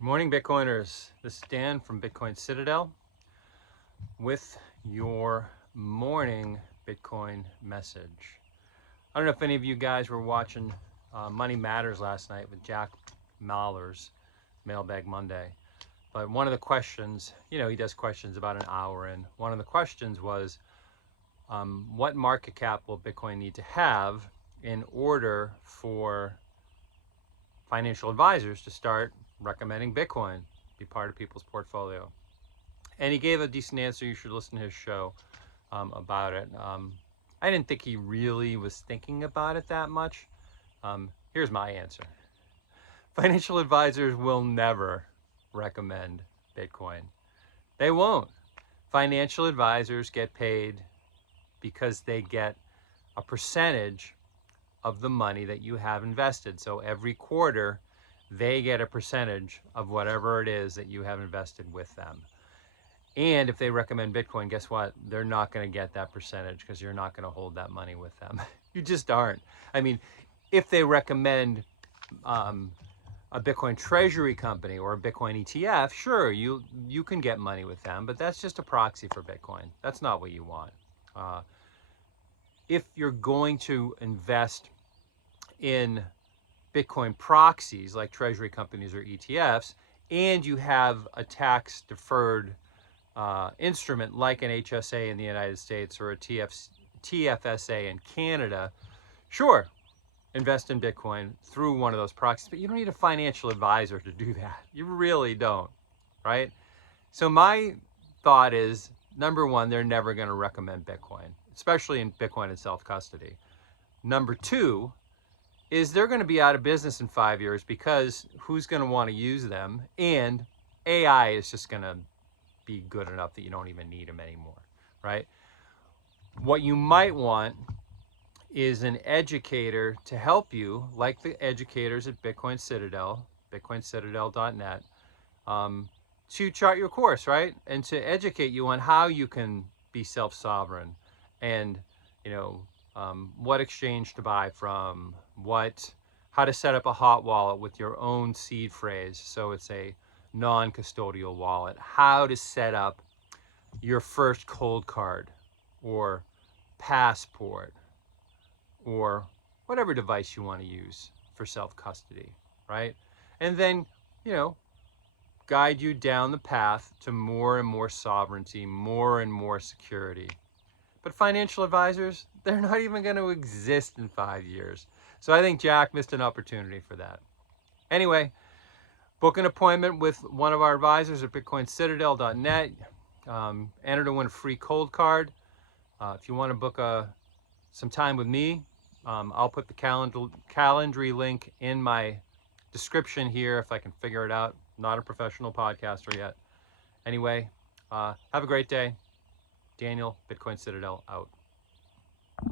Good morning, Bitcoiners. This is Dan from Bitcoin Citadel with your morning Bitcoin message. I don't know if any of you guys were watching Money Matters last night with Jack Mallers, Mailbag Monday. But one of the questions, he does questions about an hour in. One of the questions was, what market cap will Bitcoin need to have in order for financial advisors to start recommending Bitcoin be part of people's portfolio? And he gave a decent answer. You should listen to his show about it. I didn't think he really was thinking about it that much. Here's my answer. Financial advisors will never recommend Bitcoin. They won't. Financial advisors get paid because they get a percentage of the money that you have invested. So every quarter, they get a percentage of whatever it is that you have invested with them. And if they recommend Bitcoin, guess what? They're not going to get that percentage because you're not going to hold that money with them. You just aren't. I mean, if they recommend a Bitcoin treasury company or a Bitcoin ETF, sure, you can get money with them, but that's just a proxy for Bitcoin. That's not what you want. If you're going to invest in Bitcoin proxies like treasury companies or ETFs, and you have a tax deferred instrument like an HSA in the United States or a TFSA in Canada, sure, invest in Bitcoin through one of those proxies, but you don't need a financial advisor to do that. You really don't, right? So my thought is, number one, they're never going to recommend Bitcoin, especially in Bitcoin and self-custody. Number two is they're going to be out of business in 5 years because who's going to want to use them? And AI is just going to be good enough that you don't even need them anymore, right? What you might want is an educator to help you, like the educators at Bitcoin Citadel, bitcoincitadel.net, to chart your course, right? And to educate you on how you can be self-sovereign and, what exchange to buy from, how to set up a hot wallet with your own seed phrase so it's a non-custodial wallet, how to set up your first cold card or passport or whatever device you want to use for self-custody, right? And then, guide you down the path to more and more sovereignty, more and more security. But financial advisors, they're not even going to exist in 5 years. So I think Jack missed an opportunity for that. Anyway, book an appointment with one of our advisors at bitcoincitadel.net. Enter to win a free cold card. If you want to book some time with me, I'll put the Calendly link in my description here if I can figure it out. Not a professional podcaster yet. Anyway, have a great day. Daniel, Bitcoin Citadel, out.